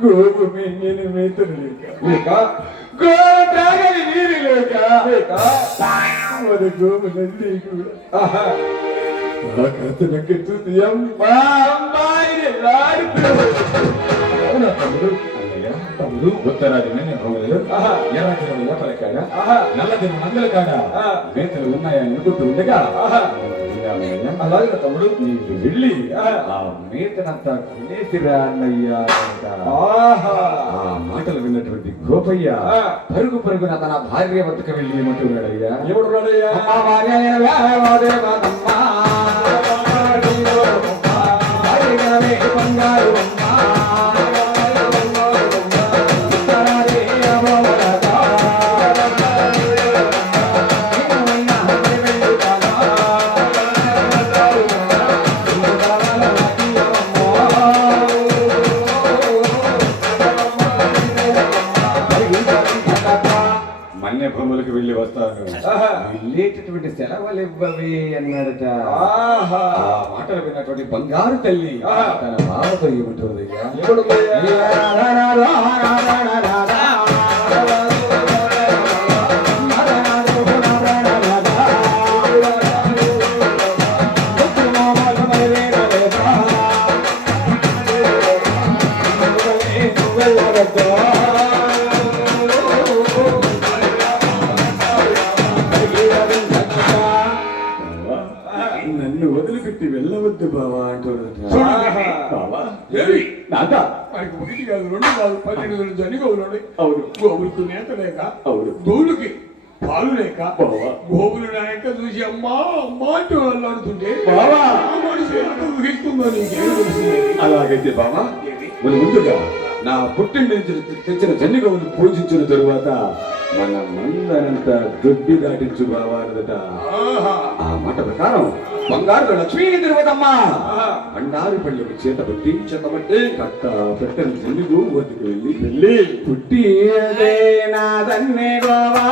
గోపు మెయ్యని మేతలు లేక గోవు త్రాగని నీరు లేక మన గోపు నంది కూడా ఆ కథనకి చూసి అమ్మా అమ్మాయిని తమ్ముడు ఉత్తరాదిన పలకాడ నల్లదిన మందుల కాడ మేతలు ఉన్నాయని అనుకుంటూ ఉండగా అలాగే తమ్ముడు నీకు వెళ్ళి ఆ మేతనంతా తినేసిరా అన్నయ్యా. ఆ మాటలు విన్నటువంటి గోపయ్య పరుగు పరుగున తన భార్య వద్దకు వెళ్ళి ఏమంటున్నాడయ్యా? ఏమంటున్నాడయ్యా? బంగారు భూములకు వెళ్ళి వస్తాను, వెళ్ళేటటువంటి సెలవులు ఇవ్వవి అన్నాడట. ఆ మాటలు విన్నటువంటి బంగారు తల్లి తన బావతో ఏమంటుంది? నన్ను వదిలిపెట్టి వెళ్ళవద్దు బావా అంటున్నది. ఒకటి కాదు, రెండు కాదు, 12 జనిగోవులు. అవును, గోవులకు నేత లేక, అవును, గోవులకి పాలు లేక, గోవులు నాయక చూసి అమ్మా అమ్మా అంటూ అల్లాడుతుంటే మనిషి ఊహిస్తుందో నీకేం తెలిసింది? అలాగైతే బావా ముందుగా నా పుట్టిన నుంచి తెచ్చిన జన్నిగోవులు పూజించిన తరువాత మన మందనంతా దొడ్డి దాటించు బావారదట. ఆ మాట ప్రకారం బంగారు లక్ష్మీ తిరువతమ్మా బండారు పళ్ళకు చేతబట్టి కట్ట పెట్టని జన్నిగో వద్దకు వెళ్ళి పుట్టి నాదన్నే గోవా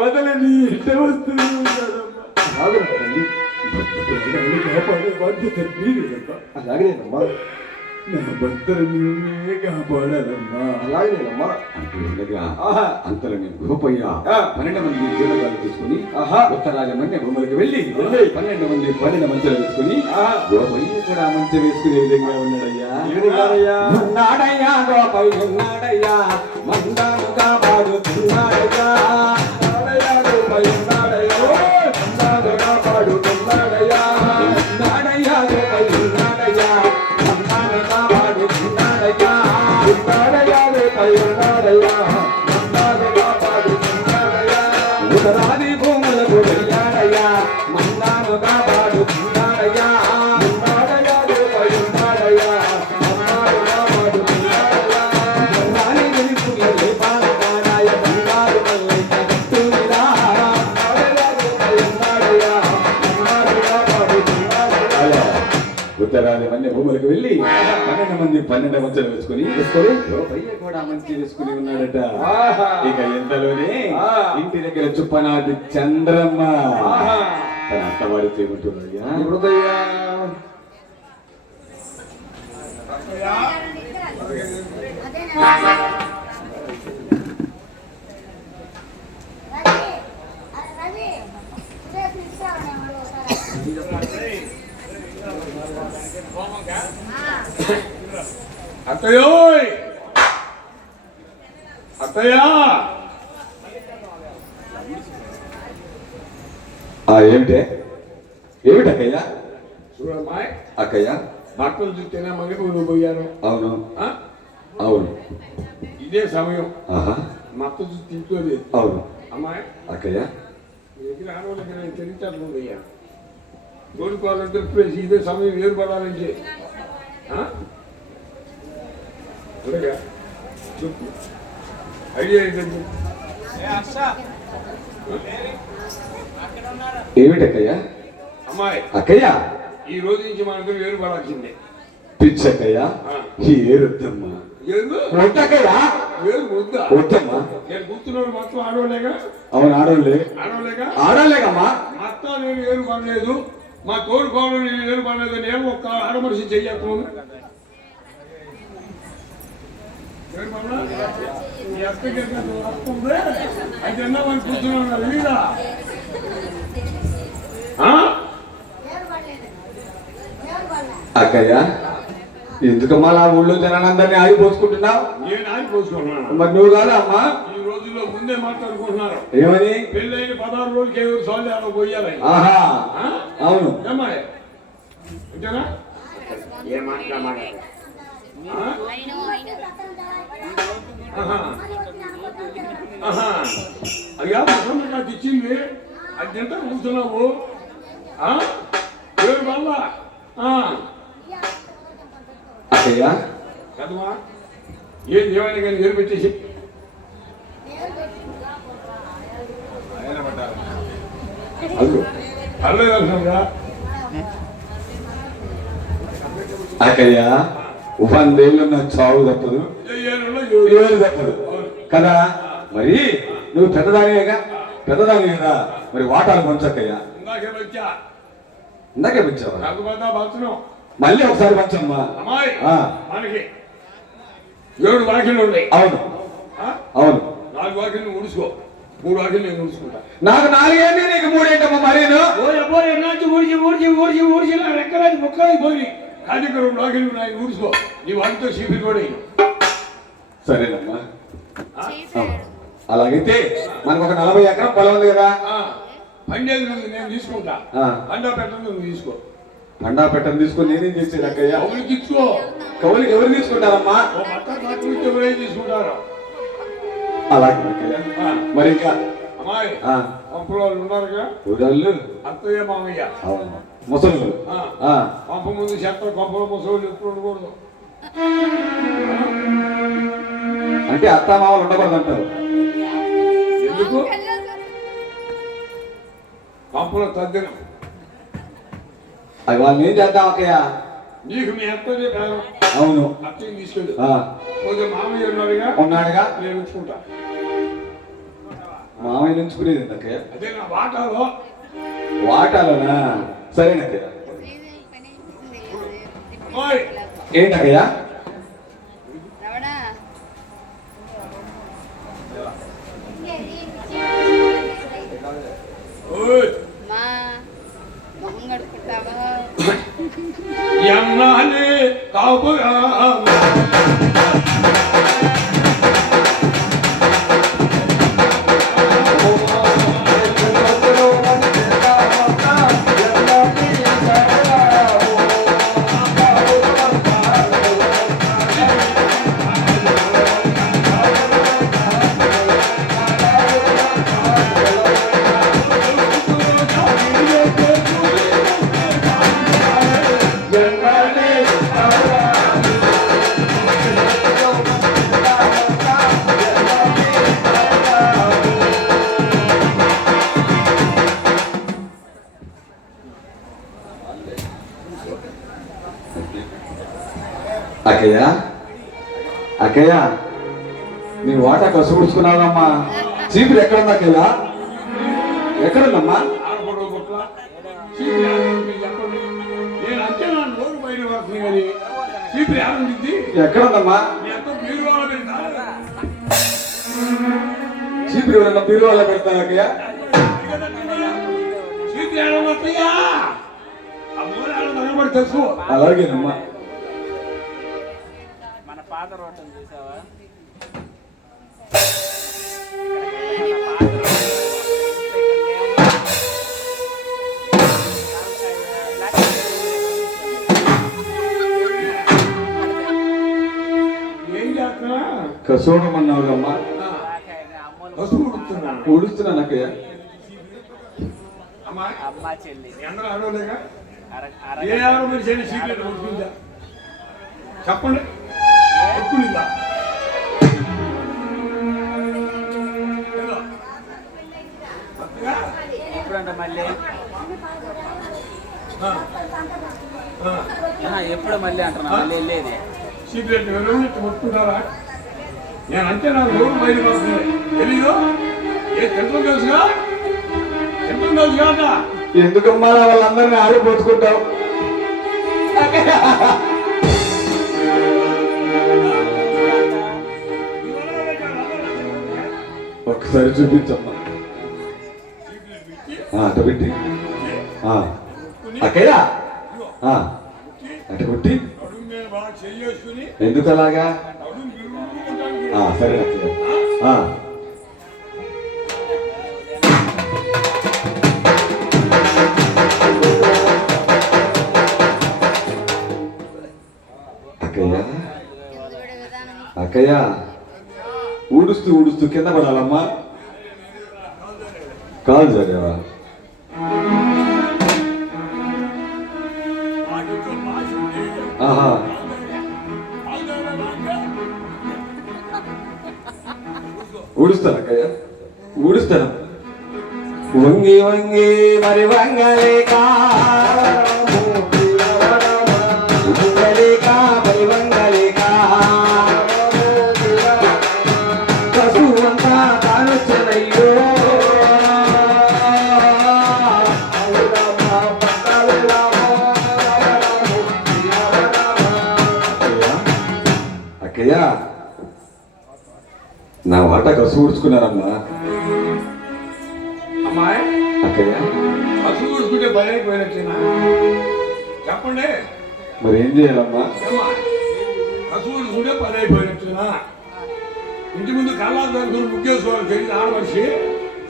వదలని ఇంట అలాగేనమ్మా, నా భర్తను నువ్వే కాపాడాలమ్మా. అలాగేనమ్మా అంటూ ఉండగా అంతలో నేను గోపయ్య 12 మంది జీవగాలు తీసుకుని ఉత్తరాజమన్య భూములకు వెళ్ళి 12 మంది 12 మంచాలు తీసుకుని గోపయ్య కూడా మంచి వేసుకునే విధంగా ఉన్నాడయ్యా. ఉన్నాడయ్యా గోపయ్య ఉన్నాడయ్యా, మందాను కాపాడుతున్నాడయ్యా. ఉత్తరాది భూములకు వెళ్ళాడయ్యా, మందాను కాపాడుతున్నాడయ్యా. ఉత్తరాది మన్య భూములకు వెళ్ళి 12 మంది 12 మంచాలు వేసుకుని గోపయ్య కూడా మంచి వేసుకుని ఉన్నాడట. ఇక ఎంతలోనే ఇంటి దగ్గర చుప్పనాది చంద్రమ్మ తన అత్తవారి చేయమంటున్నాయ్యా. అత్తయ్యోయ్ అత్తయ్యా ఏమిటే ఏమిటక్కయ్యా చూడమ్మాయి అక్కయ్య బట్టలు చూస్తేనే మగ పోయాను. అవును అవును ఇదే సమయం ఆహా మత్త చూసి తింటోలేదు. అవును అమ్మాయి అక్కయ్య దగ్గర ఆడవాళ్ళకి తెలియటట్లు పోయా కోరుకోవాలంటే ఇదే సమయం ఏర్పడాలంటే అలాగా చెప్పు ఐడియా ఏంటంటే ఏమిటక్కయ్య అమ్మాయి అక్కయ్య ఈ రోజు నుంచి మనకు ఏర్పడాల్సిందే. పిచ్చక్కయ్య ఏరుద్దమ్మా వద్దక్కయ్య ఏరు వద్దా వద్దమ్మా నేను గుర్తున్నాడు మొత్తం ఆడవాళ్ళేగా. అవును ఆడవాళ్ళే ఆడవాళ్ళేగమ్మా మొత్తం నేను ఏరు పడలేదు. మా తోడుకోవడం నేను ఏరు పడలేదు. నేను ఒక్క ఆడమనిషి చెయ్యకు అయితే ఎన్నమని కూర్చున్నాను వీడా అక్కయ్య ఎందుకమ్మా నా ఊళ్ళో జనాలందరినీ ఆగిపోసుకుంటున్నావు? నేను ఆగిపోసుకుంటున్నాను. మరి నువ్వు కాదా అమ్మా? ఈ రోజుల్లో ముందే మాట్లాడుకుంటున్నారు. ఏమని? పెళ్ళైన 16 రోజులకి ఎవరు సాల్వ్ అలా పోయాలి. ఆహా అవును ఏమాయ్ అంతేనా? ఏ మాట్లాడాలి అయ్యా నాకు ఇచ్చింది అది తింటా కూర్చున్నావు ఏడు వల్ల అక్కయ్య కదమ్మా ఏం ఏమైనా కానీ ఏరు పెట్టేసి పర్లేదన్నా అక్కయ్య 100 ఏళ్ళు నా చావు తప్పదు ఏళ్ళు తప్పదు కదా. మరి నువ్వు పెద్దదానివేగా పెద్దదాని కదా మరి వాటాలు పంచక్కయ్యా. ఇందాకే పంచావా? మళ్ళీ ఒకసారి పంచమ్మా. మనకి 7 వాకిళ్ళు ఉన్నాయి. అవును అవును 4 వాకిళ్ళు ఊడుసుకో 3 వాకిళ్ళు నేను ఊడుచుకుంటా. నాకు 4 ఏంటి నీకు 3 ఏంటమ్మా? మరి ఊడిచి రెక్కరాజు ముక్కరాజు పోయి కాజీకి 2 వాకిళ్ళు ఉన్నాయి ఊడుచుకో. నీ వాటితో చీపి కూడా సరేనమ్మా. అలాగైతే మనకు ఒక 40 ఎకరం పొలం ఉంది కదా. పండేది నేను తీసుకుంటా. పండా పెట్టను నువ్వు తీసుకో. పండా పెట్టను తీసుకొని నేనేం చేసేది అక్కయ్య? కౌలుకి ఇచ్చుకో. కౌలుకి ఎవరు తీసుకుంటారమ్మా? ఎవరే తీసుకుంటారు. అలాగే అక్కయ్య. మరి ఇంకా అమ్మాయి పంపులో వాళ్ళు ఉన్నారుగా ఊరాళ్ళు అత్తయ్య మామయ్య ముసలు పంప ముందు చెత్త పంపలో ముసలు ఎప్పుడు ఉండకూడదు. అంటే అత్త మామలు ఉండకూడదు అంటారు. ఎందుకు? పంపలో తద్దినం అవి వాళ్ళని ఏం చేద్దాం అక్కయ్య? నీకు మీ అత్తయ్య కాదు. అవును అత్తయ్య తీసుకెళ్ళి కొంచెం మామయ్య ఉన్నాడుగా నేను ఉంచుకుంటా. మామయ్య ఉంచుకునేది అక్కయ్య? అదే నా వాటాలో. వాటాలోనా? సరేనక్కయ్య. ఏంటక్కయ్య? ఎన్నాలి కాపుగా అక్కయ్య అక్కయ్య నీ వాటా కసుపుడుచుకున్నావమ్మా. చీపురు ఎక్కడుందా అక్కయ్య? ఎక్కడుందమ్మా? ఎక్కడుందమ్మా? చీపురు ఎవరన్నా బీరువాలో పెడతారు అక్కయ్య? అలాగేనమ్మా. పాత రోడ్డు చూసావా? ఏం చేస్తున్నా? కసోడమన్నావులమ్మా. పసుపు ఉడుకుతున్నా. ఊడుస్తున్నాను అక్కయ్య. అమ్మా అమ్మ చెల్లి మీ అందరూ ఆడలేక అర ఏ ఆడ మరి చేయని సీక్రెట్ కొట్టుకుందా చెప్పండి. కొట్టుకుందా ఎప్పుడంట మళ్ళీ? ఎప్పుడు మళ్ళీ అంటున్నా? మళ్ళీ వెళ్ళేది సీక్రెట్ ఎవరు కొట్టుకుంటారా? నేను అంటే నాకు రోజు బయట పడుతుంది తెలీదు. ఏ తెలుసు తెలుసుగా తెలుసు తెలుసు కదా. ఎందుకమ్మా వాళ్ళందరినీ ఆడిపోతుకుంటావు? ఒకసారి చూపించమ్మా. అటు పెట్టి అక్కయ్య అటు కొట్టి. నడుము మీద బాగా చెయ్యేసుకుని ఎందుకు అలాగా? నడుము విరుగుకుంటానికి. సరే అక్కయ్య. అక్కయ్య అక్కయ్య ఊడుస్తూ ఊడుస్తూ కింద పడాలమ్మా. కాలు జరిగావా? ఆహా. ఊడుస్తాను అక్కయ్య, ఊడుస్తాను. వంగి వంగి మరి వంగలేక వంగలేక మరి వంగలేక కసువంతా కానొచ్చనయ్యో. అక్కయ్య నా వాట కసు ఊడ్చుకున్నారమ్మా. అమ్మాయి అక్కయ్య పసుపు ఊడుచుకుంటే భయమైపోయినట్టేనా? చెప్పండి. మరి ఏం చేయాలమ్మా? పసుపు ఊడుచుకుంటే పని అయిపోయినట్టేనా? ఇంటి ముందు కళ్ళాలు దొరుకుని ముగ్గేసుకోవాలి తెలియదు ఆడమనిషి.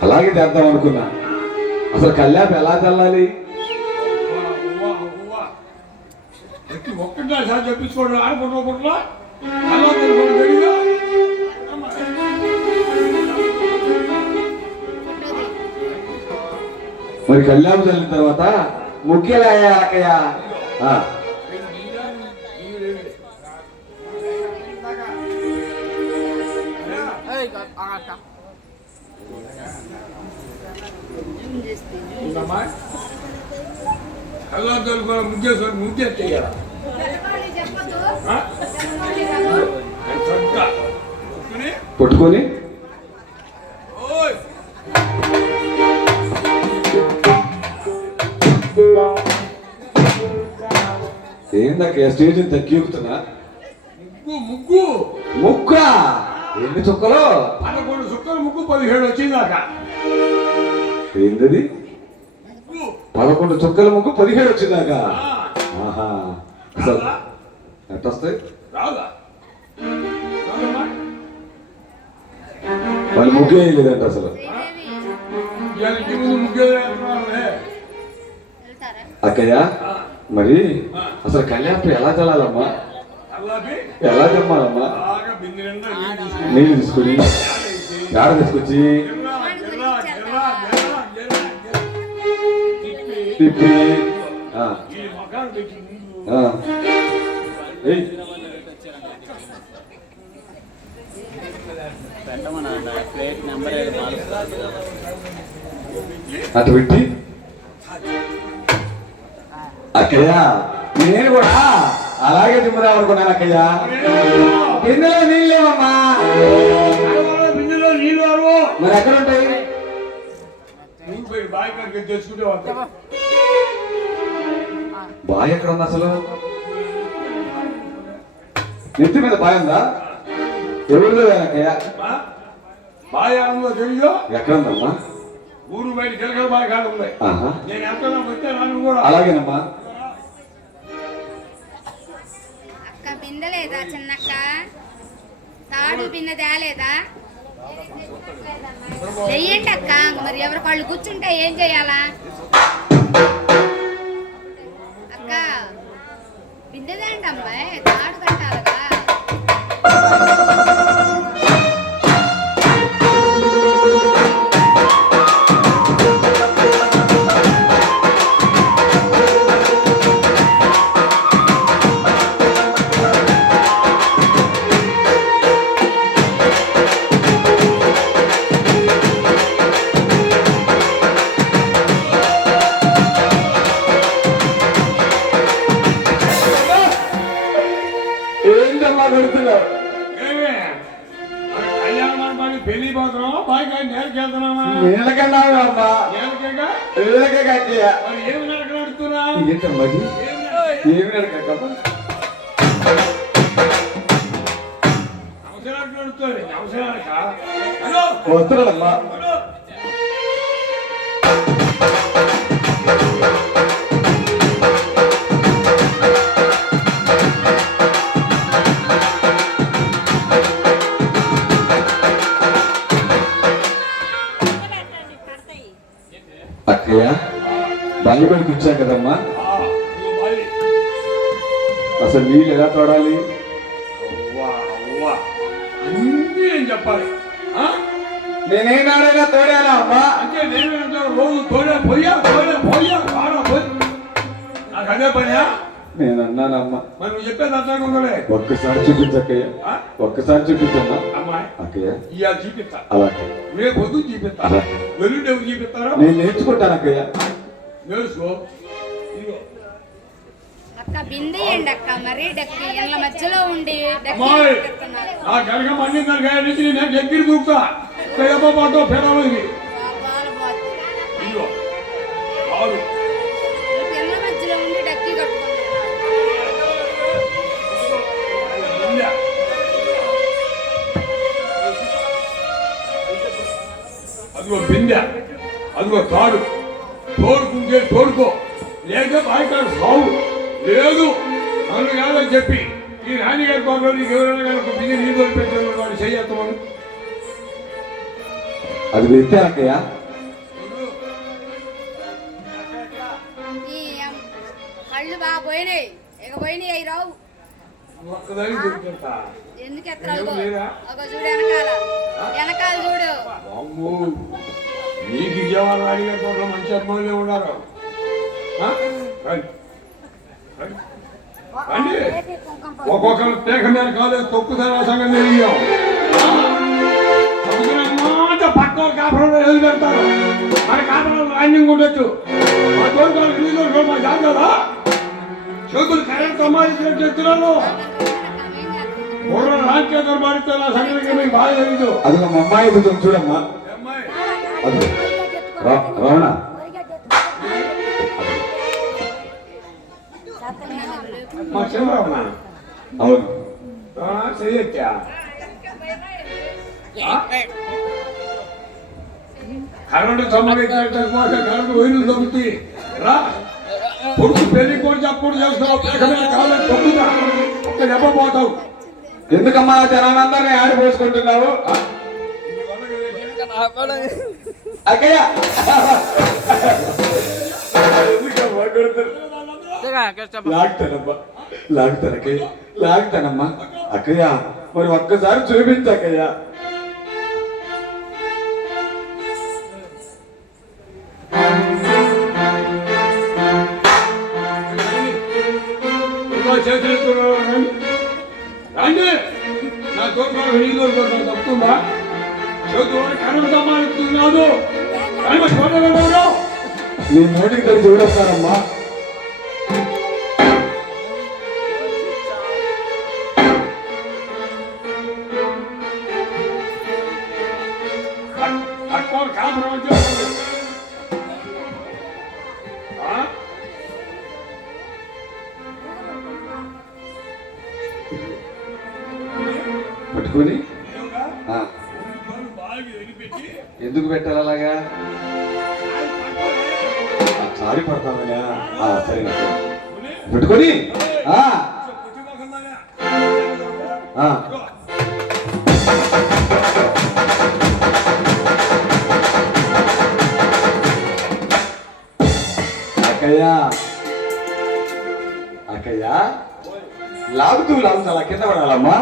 అలాగే చేద్దాం అనుకున్నా. అసలు కల్లాపి ఎలా చల్లాలి? ఒక్కటే సార్ చెప్పించుకోండి. ఆడపడుకోకుండా కళ్ళాలు దొరుకుని తెలియదు. మరి కళ్యాణం చల్లిన తర్వాత ముఖ్యలా అక్కయ్య. కళ్ళాలు దొరుకుని ముగ్గేసుకోవాలి. ముగ్గేయాలా? పట్టుకొని ఏందక్క స్టేజ్ తగ్గిస్తున్నా? ముగ్గు ముగ్గు ముక్క ఎన్ని చుక్కలు? 11 చుక్కలు ముగ్గు 17 వచ్చిందాక. ఏంటది? 11 చుక్కల ముగ్గు 17 వచ్చిందాకా? ఆహా. అసలు ఎట్టొస్తాయి? రాదా? వాళ్ళు ముగ్గు వేయలేదంట అసలు. ఇంటి ముందు ముగ్గు అక్కయ్య మరి అసలు కళ్యాణం ఎలా చల్లాలమ్మా? ఎలా తెమ్మాలమ్మా? నీళ్ళు తీసుకుని గాడ తీసుకొచ్చి తిప్పి అటు పెట్టి అక్కయ్య నేను కూడా అలాగే తిమ్మదాం అనుకున్నాను అక్కయ్య. బిందెలో నీళ్ళు లేవమ్మా. బిందులో నీళ్ళు మరి ఎక్కడ ఉంటాయి? బాయ్ కడికి తెచ్చుకుంటే బాయ్ ఎక్కడ ఉంది అసలు? నెత్తి మీద బాయ్ ఉందా? ఎవరిలో అక్కయ్య? బాయ్ ఆనందో తెలియదు. ఎక్కడ ఉందమ్మా? ఊరు బయట గిలకల బాయ్ కాడ ఉంది. నేను ఎంత వచ్చే రాను కూడా. అలాగేనమ్మా. బిందె లేదా చిన్నక్క? తాడు బిందె తేలేదా? చెయ్యండి అక్క. మరి ఎవరి వాళ్ళు కూర్చుంటే ఏం చెయ్యాలా అక్క? బిందెదేంటి అమ్మాయి, తాడు కట్టాలగా. ఏంటమ్మా కొడుతున్నావు? ఏమే? మరి కళ్యాణ మండపానికి పెళ్లి పోతున్నావా బాగా నేలకి వెళ్తున్నావా? నీళ్ళకన్నా అమ్మా, నేలకేగా? నీళ్ళకే కట్టయ్యా. మరి ఏమి నడక నడుస్తున్నా? ఏంటమ్మా ఇది? ఏమి నడకమ్మా? అవసరానికి నడుస్తుంది. అవసరానిక? హలో వస్తున్నాడమ్మా. హలో. అక్కయ్య బండి పడికి వచ్చా కదమ్మా, ఇదిగో బాయ్. అసలు నీళ్ళు ఎలా తోడాలి? అవ్వా, అవ్వా. అన్నీ నేను చెప్పాలి. ఆ? నేనేనాడైనా తోడానా అమ్మా? అంటే నేను రోజు తోడే పోయా కాడా పోయి నాకు అదే పనియా? నేను అన్నానమ్మా. మరి నువ్వు చెప్పేది అర్థంగా ఉందలే. ఒక్కసారి చూపించక్కయ్య, ఆ? ఒక్కసారి చూపించమ్మా. అమ్మాయి అక్కయ్య ఇవాళ చూపిస్తా, అలాగే రేపు పొద్దున్న చూపిస్తా, వెల్లుండి చూపిస్తారా? నేను నేర్చుకుంటాను అక్కయ్య. తెలుసుకో. ఇదిగో అక్క బిందె ఏంటి అక్క? మరి డక్కి ఇళ్ళ మధ్యలో ఉండి డక్కి అమ్మాయి ఎత్తున్నారు. నా గనక మండి నుంచి నేను దగ్గర దూకుతా పాటు పెడవ ఇది. పాలు పోతుంది. ఇదిగో కాదు. ఇళ్ళ మధ్యలో ఉండి డక్కి కట్టుకుంటున్నారు. బిందె. అదిగో బిందె, అదిగో తాడు. తోడుకుంటే తోడుకో, లేక బాయికాడు సావు. లేదు నన్ను కాదని చెప్పి ఈ రాణిగారి కోపంలో నీకు ఎవరైనా కనుక బిందె నీళ్ళు పెట్టాను వాడు చెయ్యత్తమని. అది పెట్టా అక్కయ్య. ఈ కళ్ళు బాగా పోయినాయి, ఇక పోయినాయి అవి రావు. ఒక్కదానికి దొరికిందా? ఎందుకు ఎత్తరావు? ఎవరు లేరా? ఒక చూడు వెనకాల, వెనకాల చూడు. అమ్మో, నీకు విజయవాడ రాణిగారి కోపంలో మంచి అభిమానులే ఉన్నారు. ఆ? రండి. రండి. రండి. ఒక్కొక్కరు పేక మీద కాలేదు తొక్కుతారు సంగతి తెలియదు. మాట పక్క కాపురంలో ఎదురు పెడతారు. మన కాపురంలో రాజ్యం ఉండొచ్చు. మా తోడుకోవాలి రిలీజ్ మా జాగ్రత్త. చేతులు కరెంట్ సంపాదించినట్టు చెప్తున్నాను. బుర్ర రాజకీయాలు మాడితే నా సంగతి మీకు బాగా తెలీదు. అది మా అమ్మాయి ఎదుగుతుంది చూడమ్మా. అమ్మాయి అది రావణ మా చంద్రబాబు అవును. చెయ్యొచ్చా? కరెంటు సంబంధించినట్టు కరెంటు వైర్లు దొరుకుతాయి రా. కొడుకు పెళ్లి కూడా చప్పుడు చేస్తున్నావు, పేకమైన కాలం తొక్కుతా, ఒక్క దెబ్బ పోతావు. ఎందుకమ్మా జనాలందరినీ ఆడిపోసుకుంటున్నావు? అక్కయ్య లాగుతానమ్మా, లాగుతానక్కయ్య, లాగుతానమ్మా. అక్కయ్య మరి ఒక్కసారి చూపించక్కయ్య. చేతులు రండి. నా తోట నీళ్ళు తప్పుతుందా? చేతులు కరెంటు సంపాదిస్తున్నాడు. నీ నోటికి తెలిసి చూడొస్తానమ్మా. పట్టుకుని ఎందుకు పెట్టాలి అలాగా? సారీ పడతామయ్యా. సరే పెట్టుకొని ఆ. అక్కయ్య అక్కయ్య లాగుతూ అలా కింద పడాలమ్మా.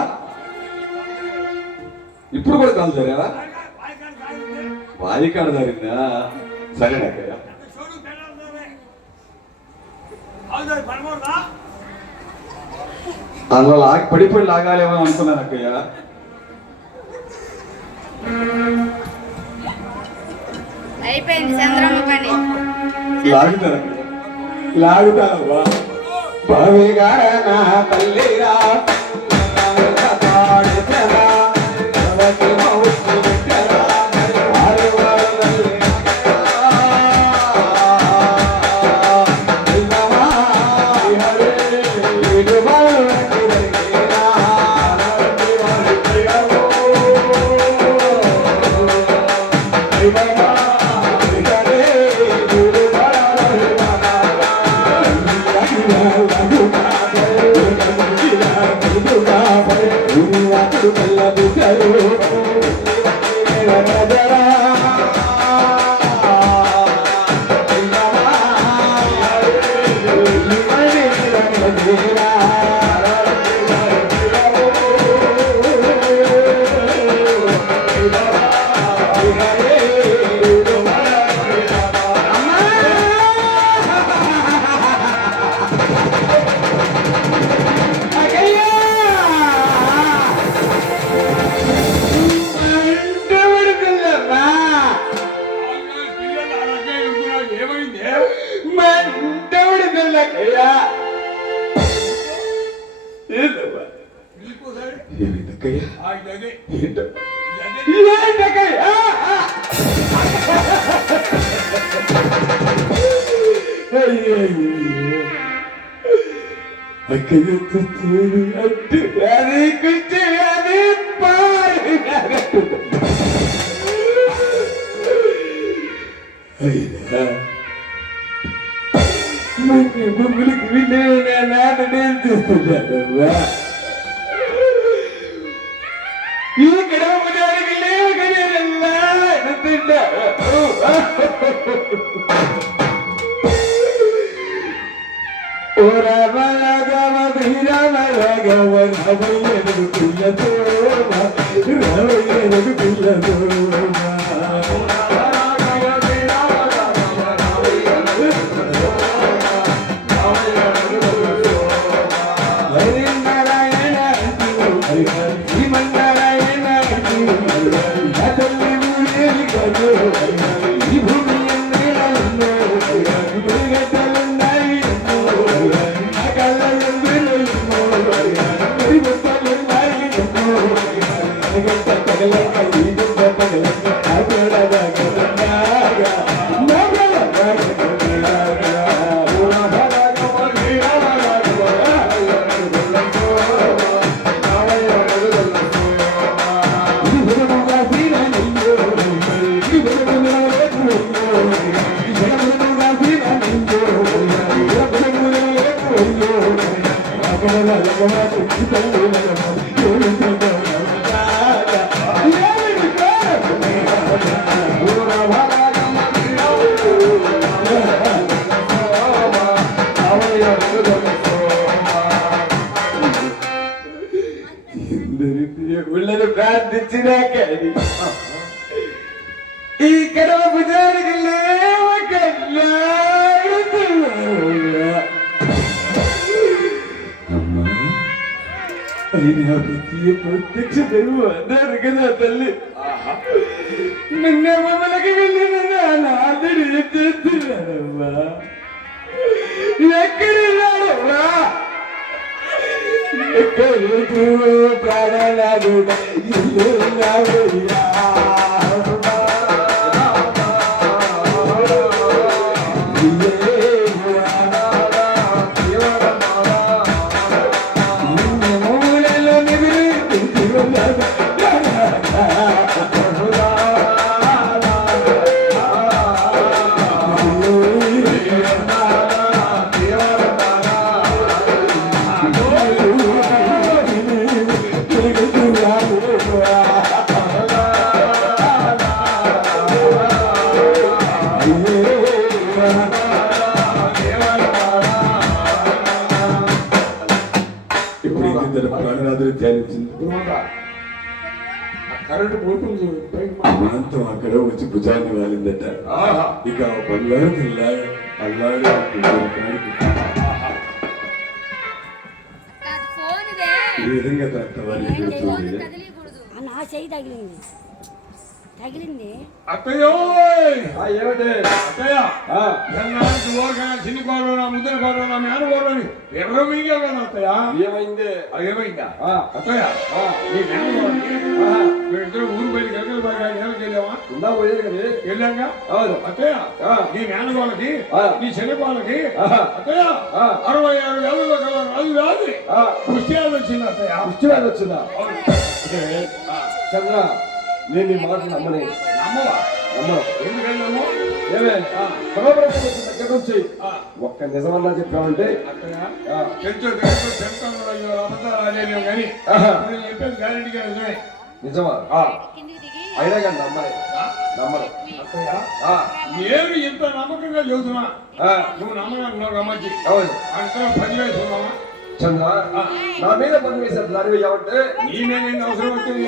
ఇప్పుడు కూడా కాదు సరేవా వాయికాడ జరిగిందా? సరేనా అక్కయ్య? అందులో పడిపోయి లాగాలేమో అనుకున్నాను అక్కయ్య. అయిపోయింది చంద్రమ్మ పని. లాగుతాను లాగుతానమ్మా. పవిగారణ తల్లిరా ఈ గడపడానికి లేవు కదా ఓ రామ రాఘవ శ్రీరామ రాఘవ రామయ్యను పిల్లతో రామయ్యను పిల్లతో ప్రార్థించినాకని ఈ కడవ భుజానికి లేవ ప్రత్యక్ష దైవం అన్నారు కదా తల్లి. నిన్న మమ్మలకి వెళ్ళిన నాదుడు ఏం చేస్తున్నాడమ్మా? ఎక్కడున్నాడమ్మా? ఎక్కడు ప్రాణాలు ఇల్లు నావయ్యా ఇప్పుడు ఏం చేద్దాం? ప్రాణనాథుని ధ్యానించింది. కరెంటు పోతుంది ప్రాంతం అక్కడ వచ్చి భుజాన్ని వాలిందట. ఇక బంగారు అల్లాడు ఈ విధంగా తవారి నా చెయ్యి తగిలింది తగిలింది. అత్తయ్యో ఏమిటి అత్తయ్య ఎన్నాళ్ళకి ఓరగా చిన్ని కోరనా ముద్ర కోరనా మేన కోరని ఎవరో మీగా కదా అత్తయ్య. ఏమైంది? ఏమైందా అత్తయ్య నీ మేన ఇద్దరు ఊరు బయట గంగలు బాగా నేలకి వెళ్ళావా? ఉందా పోయేది కదా వెళ్ళాంగా. అవును అత్తయ్య నీ మేన వాళ్ళకి నీ చిన్న వాళ్ళకి అత్తయ్య 66 ఏళ్ళలో గల రాజు కుష్టియాలు వచ్చింది అత్తయ్య. కుష్టివ్యాధి వచ్చిందా? చంద్ర నేను ఈ మాట నమ్మనే. నమ్మవా? నమ్మను. ఎందుకన్నాము? ఏమే మహాప్రభు దగ్గర నుంచి ఒక్క నిజమన్నా చెప్పామంటే నిజమా? అయినా కానీ నమ్మలే. నమ్మను. నేను ఇంత నమ్మకంగా చదువుతున్నా నువ్వు నమ్మకం రమ్మచ్చి అవును 10 వేలు చూద్దామా? చంద్ర నా మీద పని వేశారు దాని కాబట్టి నీ మీద ఎన్ని అవసరం వచ్చింది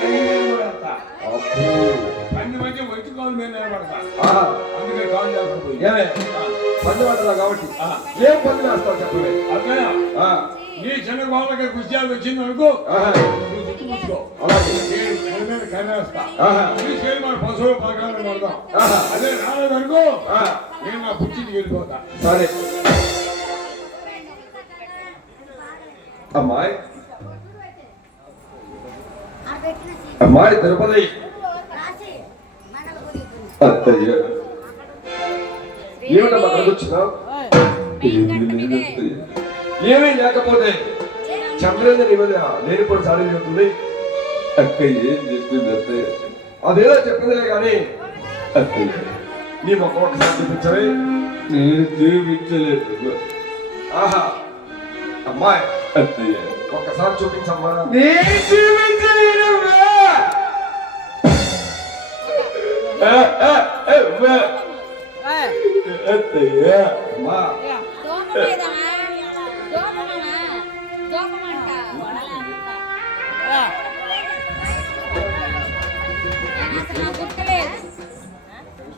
10 మంది వచ్చి కాలు మీద నిలబడతా. అందుకే కాల్ చేస్తాను. ఏమే పని పడతా కాబట్టి ఏం పని వేస్తావు చెప్పలే. అత్తయ్య నీ చిన్న వాళ్ళకి కుష్యాలు వచ్చింది అనుకో చూసుకో మీద కనేస్తా తీసుకెళ్ళి మన పశువుల పథకాలను పడతాం. అదే రాలేదనుకో నేను నా పుట్టింటికి వెళ్ళిపోతా. సరే అమ్మాయి అమ్మాయి తిరుపతి అత్తయ్య ఏమిటమ్మా అక్కడికి వచ్చినావు? ఏమీ లేకపోతే చంద్రేంద్ర నీ మీద లేనిపోయి సారీ చెప్తుంది. అక్కయ్య ఏం చెప్పింది అత్తయ్య? అదేదో చెప్పిందిలే కానీ అత్తయ్య నీ మొక్క ఒకసారి చూపించవే. నేను చూపించలేదు. ఆహా అమ్మాయి అత్తయ్య ఒక్కసారి చూపించమ్మా. నేను చూపించలేను అత్తయ్య. అమ్మా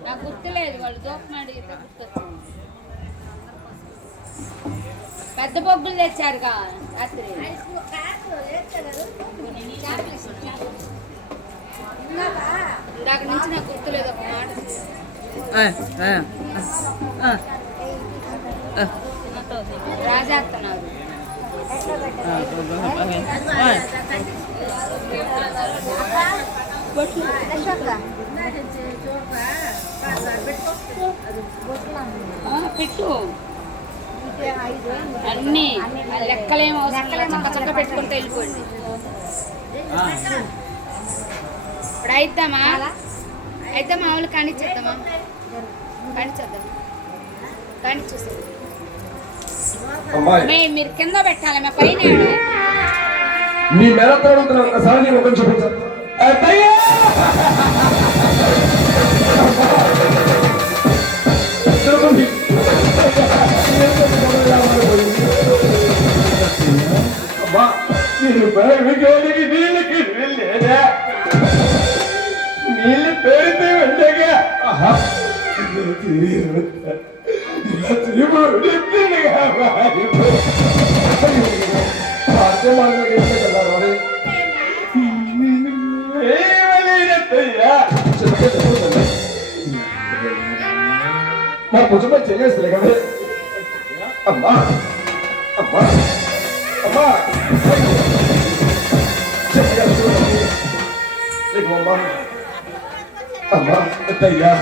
నాకు గుర్తులేదు వాళ్ళు దోపమాడి గుర్తొచ్చింది. పెద్ద బొగ్గులు తెచ్చారుగా రాత్రి. ఇందాక నుంచి నాకు గుర్తులేదు ఒక మాట. రాజేస్తున్నారు పెట్టు అన్ని లెక్కలేమో చక్క చక్క పెట్టుకుంటూ వెళ్ళిపోండి. ఇప్పుడు అయిద్దామా మామూలు కానిచ్చేద్దామా కానిచ్చేద్దాం కానిచ్చేస్తాం. మీరు కింద పెట్టాలి మా పైన నీ మెడ తోడుతున్నా ఒకసారి నీ ముఖం చూపించాను. అమ్మా నేను బయటికి నీళ్ళకి వెళ్ళేదా? నీళ్ళు పేరుతో వెళ్ళగా నా భుజంపై చేయేస్తుంది కదా. అమ్మా అమ్మా అమ్మా అమ్మా అమ్మా అత్తయ్యా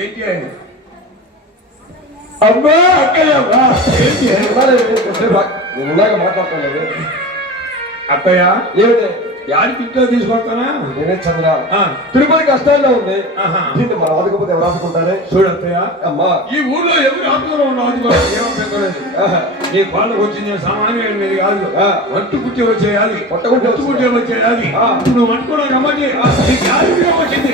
ఏంటి అమ్మా అక్కయ్యమ్మా ఏంటి నేను ఇందాక మాట్లాడతాను. అత్తయ్య ఏమిటి యాడికి ఇంట్లో తీసుకొస్తానా నేనే చంద్ర ఆ. తిరుపతి కష్టాల్లో ఉంది ఆహా. దీన్ని మనం ఆదుకపోతే ఎవరు ఆదుకుంటారే చూడు అత్తయ్య అమ్మా ఈ ఊర్లో ఎవరు ఆత్మలో ఉన్నాడు ఏమనుకోలేదు ఆహా. నీ పాలకు వచ్చింది సామాన్యమైనది కాదు ఆ. వంటు కుట్టి వచ్చేయాలి పట్టుకుంటే వంటు కుట్టి వచ్చేయాలి ఆ. నువ్వు వంటుకున్నావు కాబట్టి నీకు యాడికి వచ్చింది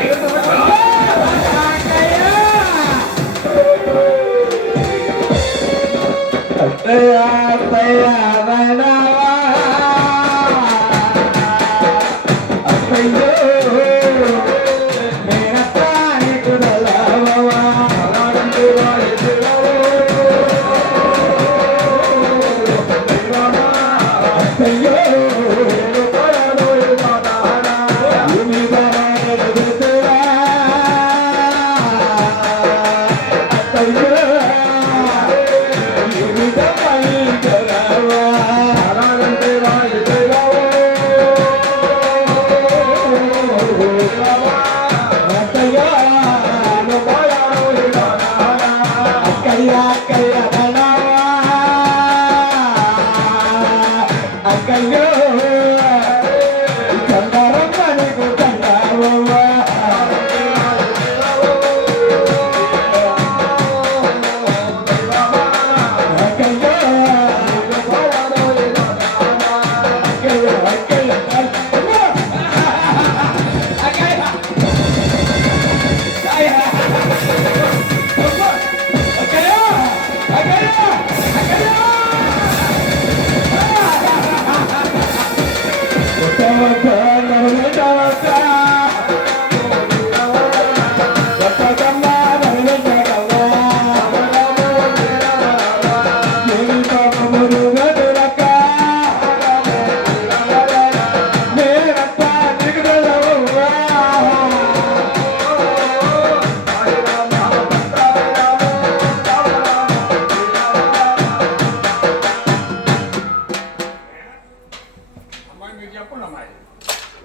అమ్మాయి మీరు చెప్పండి అమ్మాయి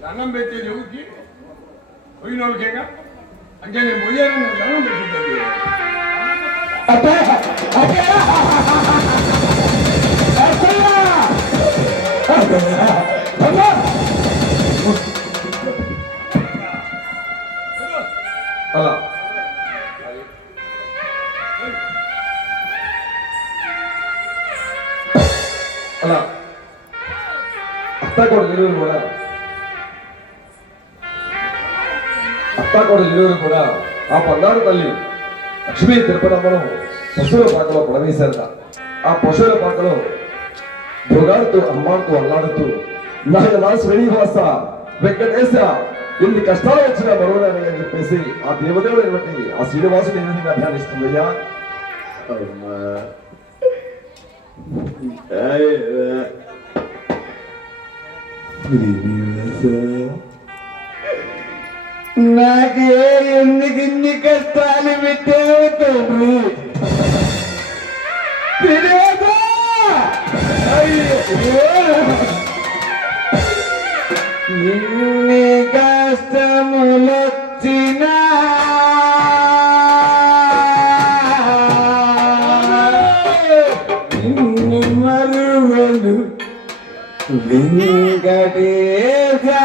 దండం పెట్టేది ఎవరికి పోయిన వాళ్ళకేగా అంటే నేను పోయాను దండం పెట్టింది అలా అలా అత్తాకోడ ఇరువురు కూడా ఆ పన్నాడు తల్లి లక్ష్మీ తిరుపతమ్మను పశువుల పాకలో పడవేశారట. ఆ పశువుల పాకలో భోగాడుతూ అమ్మాడుతూ అల్లాడుతూ నాయన శ్రీనివాస వెంకటేశ ఎన్ని కష్టాలు వచ్చినా మరువని అని చెప్పేసి ఆ దేవదేవుడైనటువంటి ఆ శ్రీనివాసుని ఏ విధంగా ధ్యానిస్తుందయ్యా. నాకే ఎందుకు ఇన్ని కష్టాలు పెట్టావు తండ్రి తెలియదా? ఇన్ని కష్టములొచ్చినా ఇన్ని మరువలు వెంకటేశా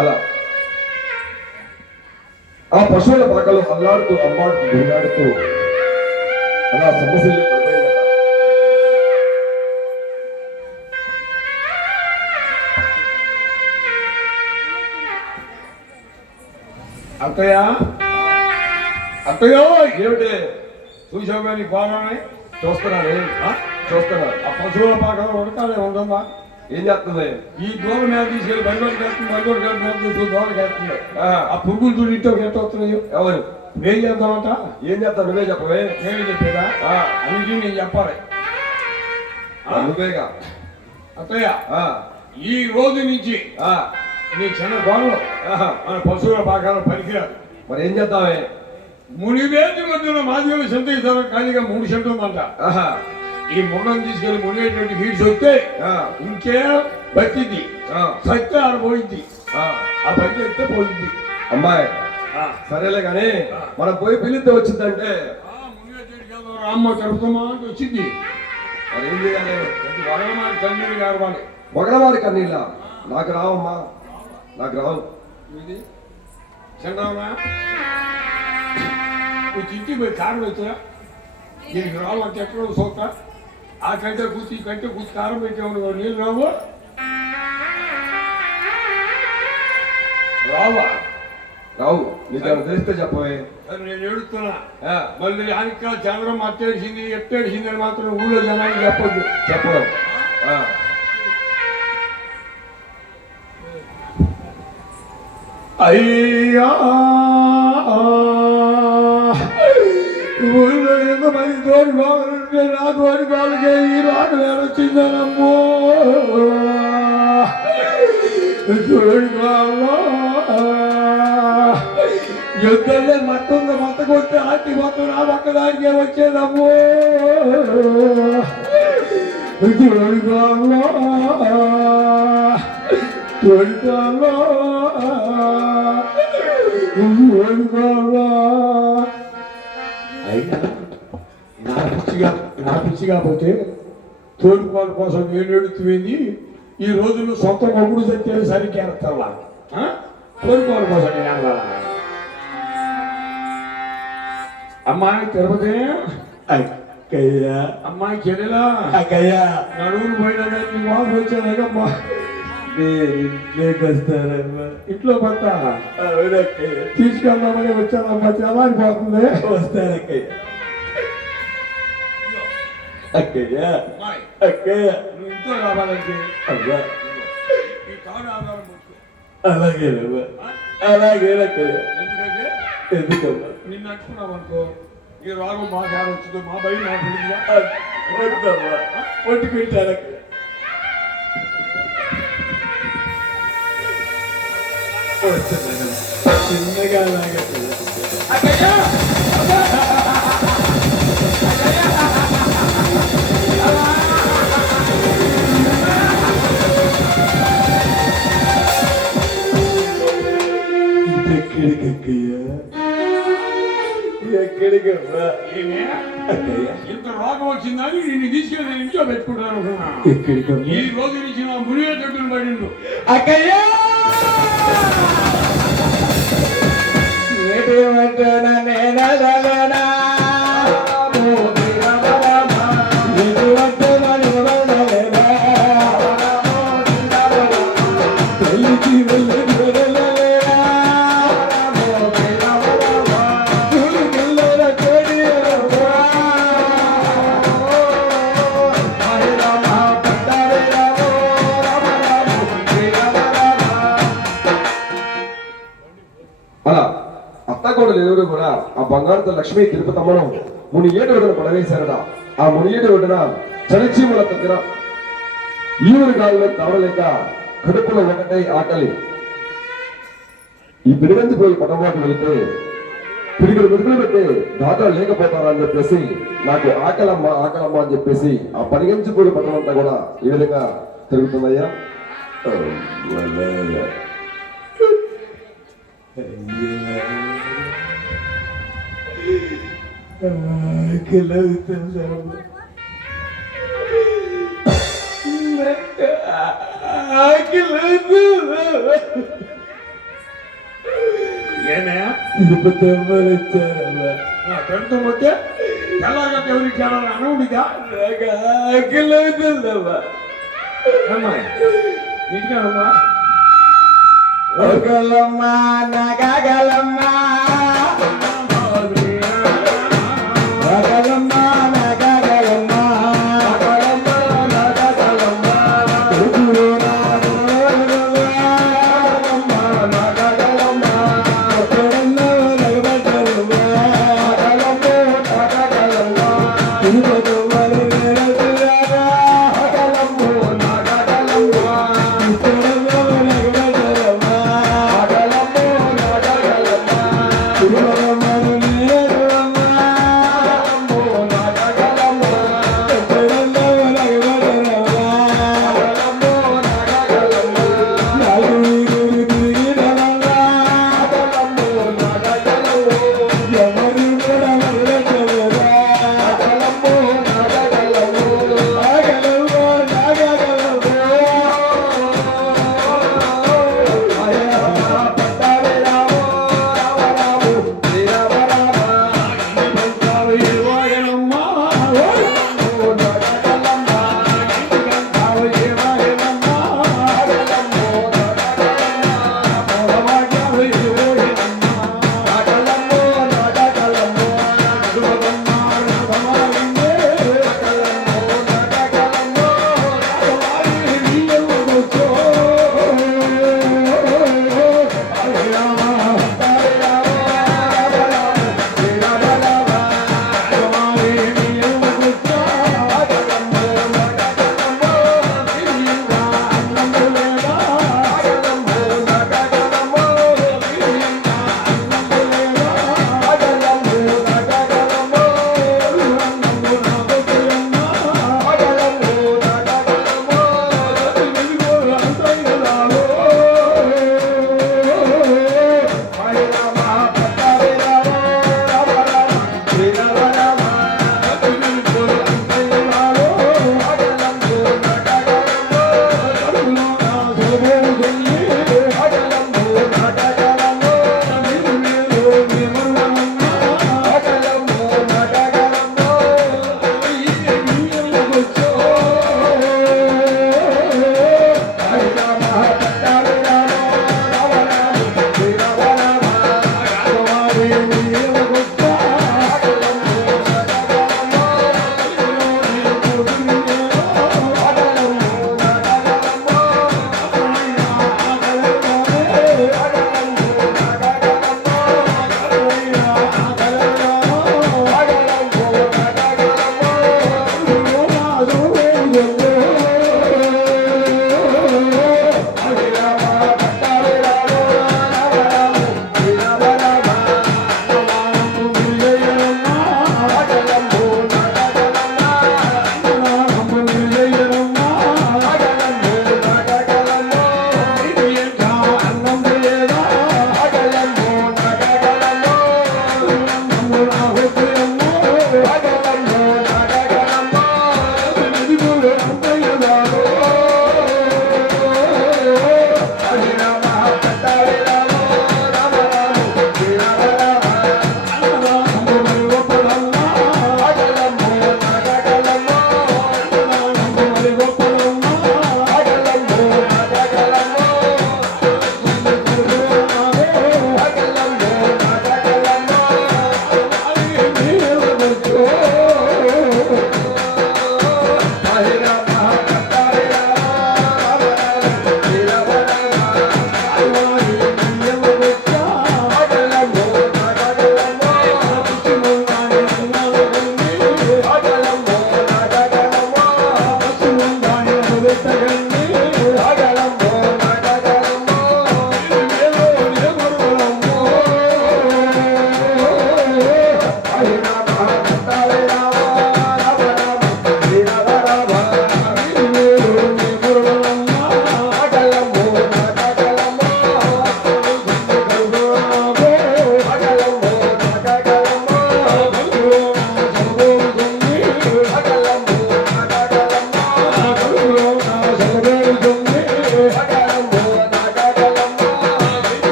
అలా ఆ పశువుల పాకలు అల్లాడుతూ అమ్మాడుతూ దిగాడుతూ అలా సమస్యలు పడిపోయిందట. అత్తయ్య అత్తయ్య ఏమిటి చూసావు కానీ బాగానే చూస్తున్నాను చూస్తున్నాను. ఆ పశువుల పాకలో ఉడకాలే ఉంటుందా? ఏం చేస్తుంది? ఈ దూరం మీద తీసుకెళ్ళి బండి వేస్తుంది, బండి దూరం వేస్తుంది. ఆ, ఆ పురుగులు చూడింటే ఎట్ట వస్తున్నాయో ఎవరు ఏం చేద్దామంట? ఏం చేస్తావు? నువ్వే చెప్పవే. నేనే చెప్పేదా? ఆ, అందుకే నేను చెప్పాలి. నువ్వేగా. అత్తయ్య ఆ, ఈ రోజు నుంచి ఆ, నీ చిన్న గొడవలు ఆహా. మన పశువుల పాకాలు పనికిరాదు. మరి ఏం చేద్దామే? మునివేది మధ్యన మాదిగల సంతేశ్వరం ఖాళీగా 3 సెంట్లు ఉందంట. ఆహా. ఈ మొండం తీసుకెళ్లి మునిగేటువంటి హీట్స్ వస్తే ఆ, ఇంకే బతిది ఆ, సత్య ఆడపోయింది. ఆ. ఆ పని ఎత్తే పోయింది. అమ్మాయి సరేలే గాని మనం పోయి పిలిస్తే వచ్చిందంటే రామ్మ తరుపుతామా అంటే వచ్చింది. మరి ఏం చేయాలి? వరలమారి కన్నీరు కావాలి. మగడవారి కన్నీళ్ళ నాకు రావమ్మా, నాకు రావు. ఇది చంద్రమా నువ్వు తింటి పోయి కారం వచ్చా దీనికి రావు అంటే ఎక్కడ సోక ఆ కంటే కూర్చి ఈ కంటే కూర్చి కారం పెట్టాము నీళ్ళు రావు రావా? రావు. నీకు తెలిస్తే చెప్పవే. అది నేను ఏడుస్తున్నా. ఆ, మళ్ళీ ఆయనక చంద్రం అట్టేసింది ఎట్టేసింది అని మాత్రం ఊళ్ళో జనానికి చెప్పొద్దు. చెప్పడం. ఆ, అయ్యా ఊళ్ళో ఎంతమంది తోడు బాగుంటే నా తోడు బాగుకే ఈ రాడు వచ్చిందనమ్మో తోడు బాగా యుద్ధంలో మత్తంగా మత్త కొట్టి ఆటి మొత్తం నా పక్కదానికే వచ్చేదమ్మో తోడు బాగా తోడుకోవాలో అయినా నా పిచ్చి కాకపోతే తోడుకోవడం కోసం నేను ఎడుతుంది. ఈ రోజుల్లో సొంత మొగుడు చచ్చేది సరిగ్గా ఎడతావా? తోడుకోవడం కోసం నేను అడగాల. అమ్మాయి తిరుపతి అక్కయ్యా, అమ్మాయి చెల్లెలా అక్కయ్యా, నడువులు పోయినా కానీ వాసు వచ్చానమ్మా. ఇంట్లో కొత్త తీసుకెళ్దామని వచ్చానమ్మా. చల్లారిపోతుంది. వస్తానక్కయ్య. అక్కయ్య అక్కయ్య నువ్వు ఇంట్లో రావాలంటే ఈ కారు ఆధారం అలాగేనమ్మా, అలాగేనక్కయ్య. ఎందుకంటే ఎందుకమ్మా నిన్ను అంటున్నావు అనుకో ఈ రోగం మా కారు వచ్చిందో మా బయట నాకు వద్దమ్మా ఒట్టు పెట్టారక్కయ్య. చిన్నగా ఎక్కడికమ్మా? ఇంత రోగం వచ్చిందని నేను తీసుకెళ్ళి ఇంట్లో పెట్టుకుంటాను. ఈ రోజు నుంచి నా మునిగే చెట్టును పడిండు. అక్కయ్యా నేనదలనా కోడలు ఎవరు కూడా ఆ బంగారుతో లక్ష్మీ తిరుపతమ్మను ముని ఏడు ఒడ్డున పడవేశారట. ఆ ముని ఏడు ఒడ్డున చలిచీమల దగ్గర ఈవురు గాల్లో కావలేక కడుపులో ఒకటే ఆకలి. ఈ పిడిగంది పోయి పటంబాటు వెళితే పిడిగులు మిడుగులు పెట్టి దాత లేకపోతారా అని చెప్పేసి నాకు ఆకలమ్మ ఆకలమ్మ అని చెప్పేసి ఆ పరిగెంచిపోయి పట్టణం అంతా కూడా ఈ విధంగా తిరుగుతుందయ్యా. ఏమే తిరుపతి అమ్మలు వచ్చారమ్మా. పెడుతూ పోతే తెల్లగా ఎవరికి చాలా అనవుడిగా నాకు ఆకలి అవుతుందమ్మా. అమ్మాయి నీటిగా అమ్మా ఒకలమ్మా నాగలమ్మా నాగలమ్మా నాగలమ్మా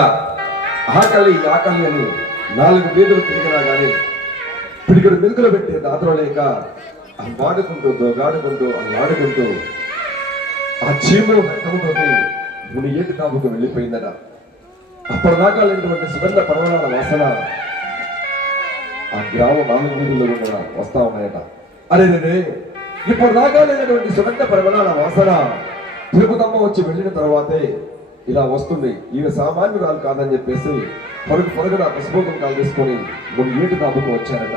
ఇలా ఆకలి ఆకలి అని 4 వీధులు తిరిగినా గానీ పిడికడు మిల్కులు పెట్టి రాత్రులు లేక వాడుకుంటూ దోగాడుకుంటూ అల్లాడుకుంటూ ఆ చీము రక్తంతో ముని ఏటి తాపుకు వెళ్ళిపోయిందట. అప్పటిదాకా లేనటువంటి సుగంధ పర్వతాల వాసన ఆ గ్రామం 4 వీధుల్లో కూడా వస్తా ఉన్నాయట. అరే రే ఇప్పటిదాకా లేనటువంటి సుగంధ పర్వతాల వాసన తిరుగుతమ్మ వచ్చి వెళ్ళిన తర్వాతే ఇలా వస్తుంది. ఈమె సామాన్యురాలు కాదని చెప్పేసి పొరుగున పసుపు కాలు తీసుకొని ముని ఏటి తాపుకు వచ్చారట.